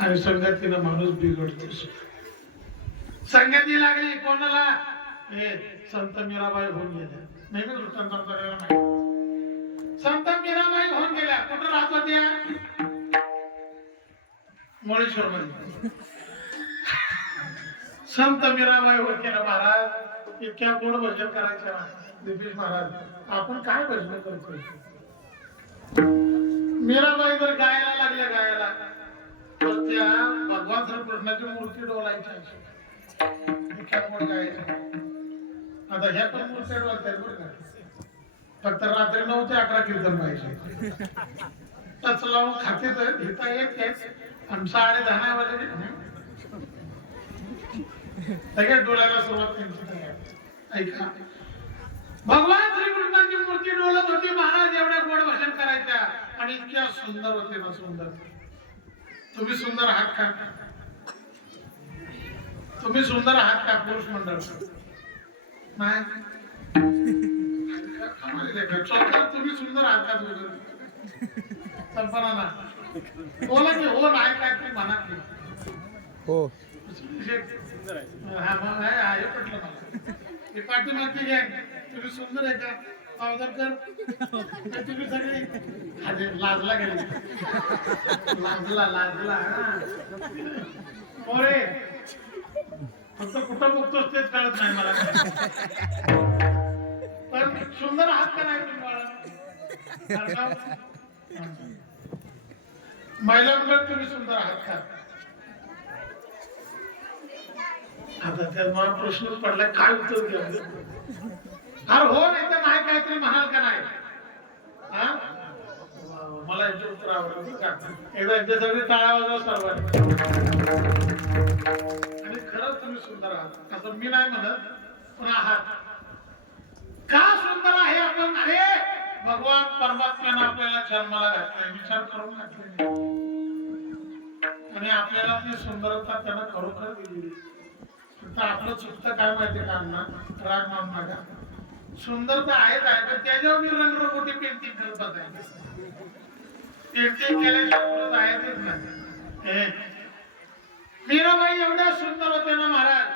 आणि संगतीनं माणूस बिघडतो. संगती लागली कोणाला? हे संत मीराबाई होऊन गेल्या. नेहमी दृष्टांत संत मीराबाई होऊन गेल्या. कुठं राहत होत्या? मुळेश्वर मध्ये. संत मीराबाई होते ना महाराज, इतक्या गोड भजन करायच्या. दिपेश महाराज, आपण काय भजन करतोय? मीराबाई जर गायला लागल्या गायला, तर त्या भगवान श्रीकृष्णाची मूर्ती डोलायची. इतक्या गोड गायच्या. आता ह्या पण मूर्ती डोलतात बरं का. फक्त रात्री 9 ते 11 कीर्तन पाहिजे. टच लावून खाते तर घेता येतेच. आणि 10:30 वाजले सगळ्या डोळ्याला सुरुवात केली. ऐका, भगवान श्रीकृष्णाची मूर्ती डोलत होती. महाराज एवढ्या गोड भजन करायच्या आणि इतक्या सुंदर होते ना, सुंदर. तुम्ही सुंदर आहात का? तुम्ही सुंदर आहात का पुरुष मंडळ? नाही. तुम्ही सुंदर आहात का? कल्पना ना बोला की हो नाही काय तुम्ही म्हणा की हो. हा मग आहे पटलं मला. हे पाठीमागची गॅंग तुम्ही सुंदर आहे का? पावदरकर तुम्ही सगळे लाजला गेले. लाजला मोरे फक्त कुठं बघतोस तेच कळत नाही मला. पण सुंदर आहात का नाही तुम्ही बाळा? महिलांकडे तुम्ही सुंदर आहात का? आता त्यात मला प्रश्नच पडलाय, काय उत्तर द्या? अरे हो नाही तर नाही, काहीतरी म्हणाल का नाही? मला याचे उत्तर आवडलं का? एकदा यांच्यासाठी टाळा वाजवा सर्वांनी. आणि खरंच तुम्ही सुंदर आहात असं मी नाही म्हणत, पण आहात. का सुंदर आहे आपण? अरे भगवान परमात्म्याने आपल्याला जन्माला घातलंय, विचार करून घातले आणि आपल्याला ती सुंदरता त्यानं खरोखर दिली. तर आपलं चुकतं काय माहितीये का अण्णा? राग मान नका. सुंदरता आहेच आहे, पण त्याच्यावर मी रंगरंगोटी पेंटिंग करतात आहे. पेंटिंग केल्याशिवाय आहेच नाही. मीराबाई एवढ्या सुंदर होते ना महाराज.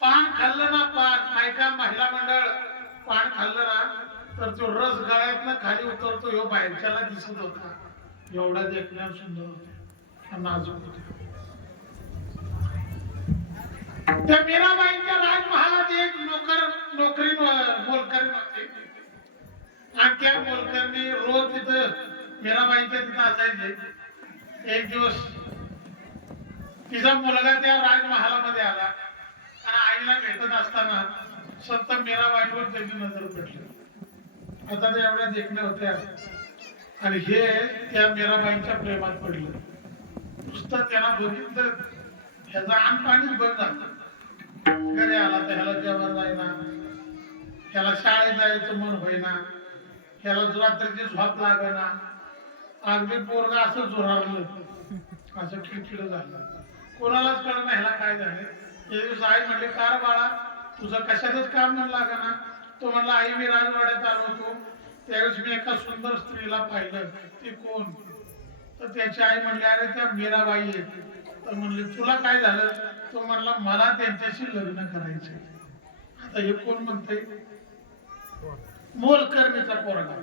पान खाल्लं ना, पान ऐका महिला मंडळ, पान खाल्लं ना तर तो रस गळ्यातनं खाली उतरतो. ह्यो बाहेरच्याला दिसत होता. एवढा देखण्यावर सुंदर होते, नाजूक होते. त्या मीराबाईंच्या राजमहालात एक नोकरी मोलकरीण होती. आणि त्या मोलकरणी रोज तिथं मीराबाईंच्या तिथं असायचे. एक दिवस तिचा मुलगा त्या राजमहालामध्ये आला आणि आईला भेटत असताना संत मीराबाईंवर त्याची नजर पडली. आता त्या एवढ्या देखण्या होत्या आणि हे त्या मीराबाईंच्या प्रेमात पडलं. नुसतं त्यांना बघितलं ह्याचा अंग पाणीच बंद झालं. घरी आला तर ह्याला जेवण जाईना, ह्याला शाळेत जायचं मन होईना, ह्याला रात्रीची झोप लागेना. अगदी पोरगा असं जोरारलं, असं खिळखिळ झालं. कोणालाच कळलं नाही ह्याला काय झालं. एक दिवस आई म्हणले, का रे बाळा तुझं कशातच काम मन लागेना? तो म्हणला, आई मी राजवाड्यात आलो होतो, त्यावेळेस मी एका सुंदर स्त्रीला पाहिलं. ती कोण? तर त्याची आई म्हणली, अरे त्या मीराबाई आहेत. तर म्हणले, तुला काय झालं? तो म्हणला, मला त्यांच्याशी लग्न करायचे. आता हे कोण म्हणते? मोलकरणीचा पोरगा.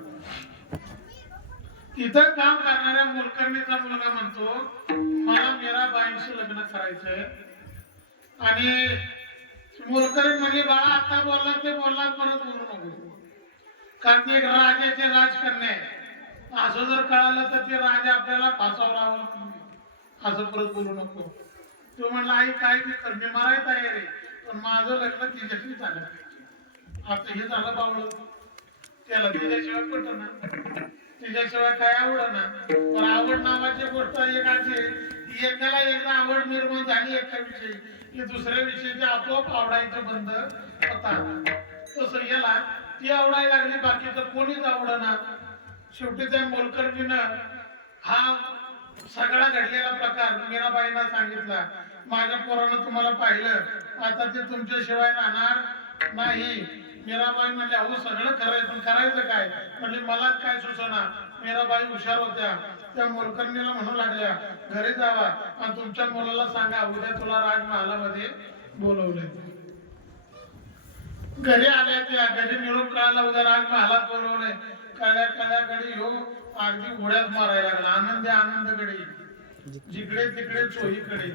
तिथं काम करणाऱ्या मोलकरणीचा मुलगा म्हणतो, मला मीराबाईंशी लग्न करायचंय. आणि मोलकरण म्हणजे, बाळा आता बोलला ते बोलला, परत बोलू नको, कारण ते एक राजाचे राजकन्या आहे. असं जर कळालं तर ते राजा आपल्याला फासावर असं परत बोलू नको. तो म्हणला, आई काय बी कर, मी मरायला तयार आहे, पण माझं लग्न तिच्याशी झालं पाहिजे. आता हे झालं बावळ, त्याला तिच्याशिवाय पटत ना, तिच्याशिवाय काय आवड ना. पण आवड नावाची गोष्ट एक अशी, एकाला एकदा आवड निर्माण झाली एका विषयी की दुसऱ्या विषयीचे आपोआप आवडायचं बंद होतात. तसं याला ती आवडायला लागली, बाकीचं कोणीच आवडना. शेवटी त्या मोलकरणीनं हा सगळा घडलेला प्रकार मीराबाईंना सांगितला. माझ्या पोरानं तुम्हाला पाहिलं, आता ते तुमच्याशिवाय राहणार नाही. मीराबाई म्हणल्या, अहो सगळं खरंय, पण करायचं काय? म्हणजे मलाच काय सुचना. मीराबाई हुशार होत्या, त्या मोलकरणीला म्हणू लागल्या घरी जावा आणि तुमच्या मुलाला सांगा उद्या तुला राजमहालामध्ये बोलवलंय. घरी आल्या त्या घरी निरोप कळाला उद्या राजमहालात बोलवलंय. कळल्या ह्यो अगदी उड्याच मारायला लागला. आनंदकडे जिकडे तिकडे चोहीकडे.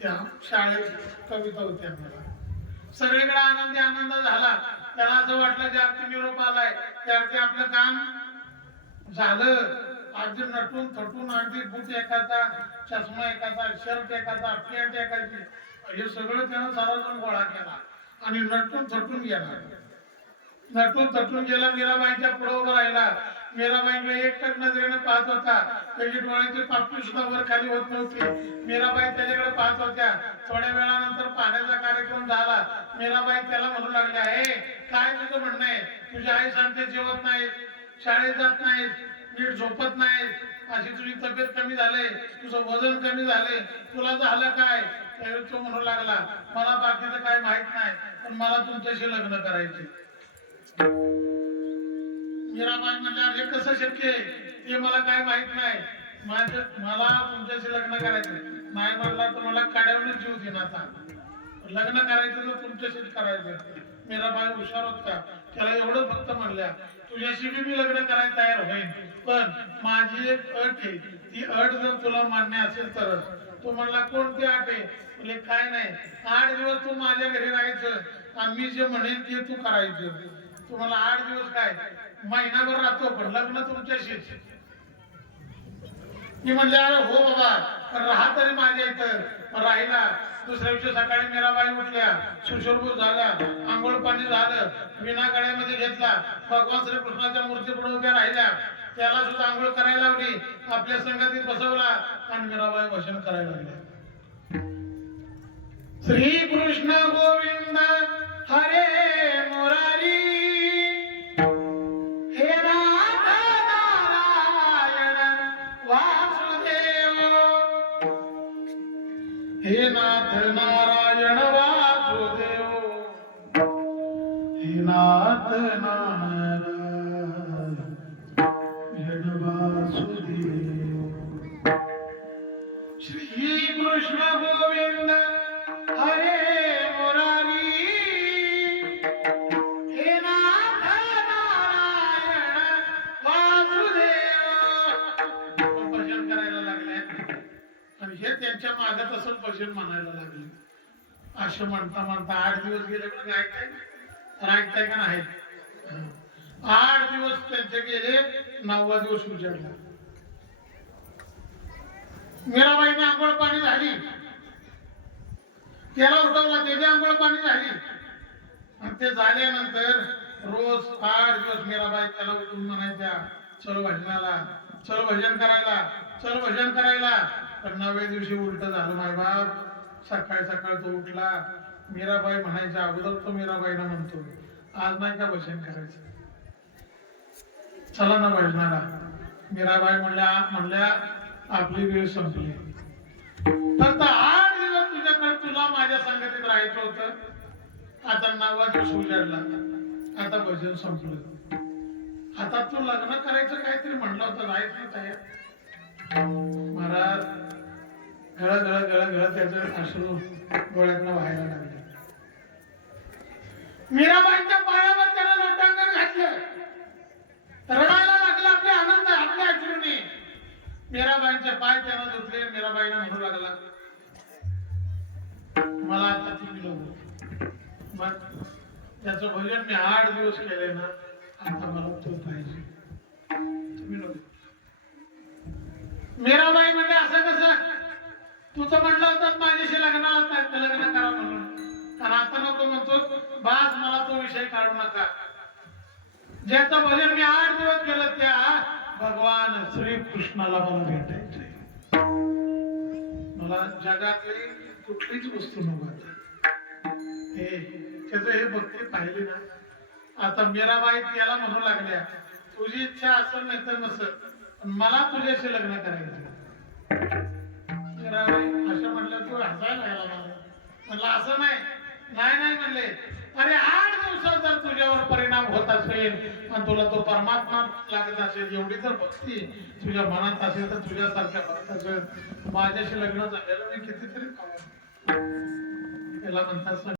त्या शाळेत कविता होती आम्हाला. सगळीकडे आनंद झाला. त्याला असं वाटलं की अगदी निरोप आलाय त्यावरती आपलं काम झालं. अगदी नटून थटून अगदी बूट एखादा, चष्मा एखादा, शर्ट एखादा, पॅन्ट एखादी, हे सगळं त्यानं साराजून गोळा केला आणि नटून थटून गेला. मीराबाईंच्या पुढे उभा राहिला. मीराबाईंकडे एकटक नजरेने पाहत होता. त्याची डोळ्याची पापणी सुद्धा वर खाली होत नव्हती. मीराबाई त्याच्याकडे पाहत होत्या. थोड्या वेळानंतर पाण्याचा कार्यक्रम झाला. मीराबाई त्याला म्हणू लागल्या, हे काय तुझं म्हणणं आहे? तुझी आई सांगते जेवत नाहीस, शाळेत जात नाहीस, नीट झोपत नाहीस, अशी तुझी तब्येत कमी झाले, तुझं वजन कमी झाले, तुला झालं काय? त्यावेळी तो म्हणू लागला, मला बाकीचं काय माहित नाही, पण मला तुमच्याशी लग्न करायचे. मीराबाई म्हणल्या, हे कसं शक्य आहे? ते मला काय माहित नाही, मला तुमच्याशी लग्न करायचं नाही म्हणला तर मला काढ्यावरच जीव देईन. आता लग्न करायचं तर तुमच्याशीच करायचं. मीराबाई हुशार होत्या. त्याला एवढं फक्त म्हणल्या, तुझ्याशी मी लग्न करायला तयार होईन, पण माझी एक अट आहे. ती अट जर तुला मान्य असेल तरच. तो म्हणला, कोणती अट आहे? म्हणजे काय नाही, 8 दिवस तू माझ्या घरी राहायचं आणि मी जे म्हणेन ते तू करायचं. तुम्हाला 8 दिवस काय, महिनाभर राहतो, पण लग्न तुमच्याशीच. मी म्हणले, अरे हो बाबा, पण राहा तरी माझ्या इथं. राहिला. दुसऱ्या दिवशी सकाळी मीराबाई उठल्या, सुशोभूत झाल्या, आंघोळ पाणी झालं, विना गळ्यामध्ये घेतला, भगवान श्रीकृष्णाच्या मूर्ती पुढे उभ्या राहिल्या. त्याला सुद्धा आंघोळ करायला लावली, आपल्या संगतीत बसवला आणि मीराबाई भाषण करायला लागल्या. श्री कृष्ण गोविंद हरे मुरारी, हे नाथ नारायण वासुदेव, हे नाथ नारायण वासुदेव, हे नाथ नारायण वासुदेव. श्री कृष्ण गोविंद हरे मुरारी, हे नाथ नारायण वासुदेव. भजन करायला लागले आणि हे त्यांच्या मागे तसंच भजन म्हणायला लागले. असं म्हणता 8 दिवस गेले. पण ऐकताय का नाही? 8 दिवस त्यांचे गेले, 9वा दिवस उजाडला. मीराबाईने आंघोळ पाणी झाली, त्याला उठवला, त्याची आंघोळ पाणी झाली आणि ते झाल्यानंतर रोज 8 दिवस मीराबाई त्याला उठून म्हणायच्या, चल भजनाला, चल भजन करायला, चल भजन करायला. पण 9व्या दिवशी उलट झालं. माय बाप, सकाळ तो उठला. मीराबाई म्हणायच्या अगोदर तो मीराबाईला म्हणतो, आज नाही का भजन करायचं, चला ना भजनाला. मीराबाई म्हणल्या आपली वेळ संपली. फक्त 8 दिवस तुझ्याकडे तुला माझ्या संगतीत राहायचं होतं. आता 9वा दिवस उजाडला, आता भजन संपलं. आता तू लग्न करायचं काहीतरी म्हणलं होतं, जायचं तयार. महाराज गळ त्याचं अश्रू डोळ्यातनं व्हायला लागले. मीराबाईंच्या पायावर त्याला लोटांगण घातलं, रडायला लागला. आपले आनंद आपल्या अश्रूने मीराबाईंचे पाय त्यानं धुतले. मीराबाईंना म्हणू लागला, मला आता तुम्ही लोक मग त्याचं भजन मी 8 दिवस केले ना, आता मला तो पाहिजे, तुम्ही लोक. मीराबाई म्हणजे असं कसं, तुझं म्हणलं होतं माझ्याशी लग्न करा म्हणून, आणि आता नको म्हणतो. बास, मला तो विषय काढू नका. ज्याचं भजन मी 8 दिवस केलं त्या भगवान श्रीकृष्णाला मला भेटायचंय. मला जगातली कुठलीच वस्तू नको. त्याचं हे भक्ती पाहिली ना. आता मीराबाई त्याला म्हणू लागल्या, तुझी इच्छा असेल नाही तर नसेल, पण मला तुझ्याशी लग्न करायचं. मीराबाई असं म्हणलं, तू हसायला लागला. मला म्हणलं असं नाही म्हणले, अरे 8 दिवसात जर तुझ्या तुझ्यावर परिणाम होत असेल आणि तुला तो परमात्मा लागत असेल, एवढी जर भक्ती तुझ्या मनात असेल तर तुझ्यासारख्या भक्ताचं माझ्याशी लग्न झालेलं मी कितीतरी पाहतो. त्याला म्हणतात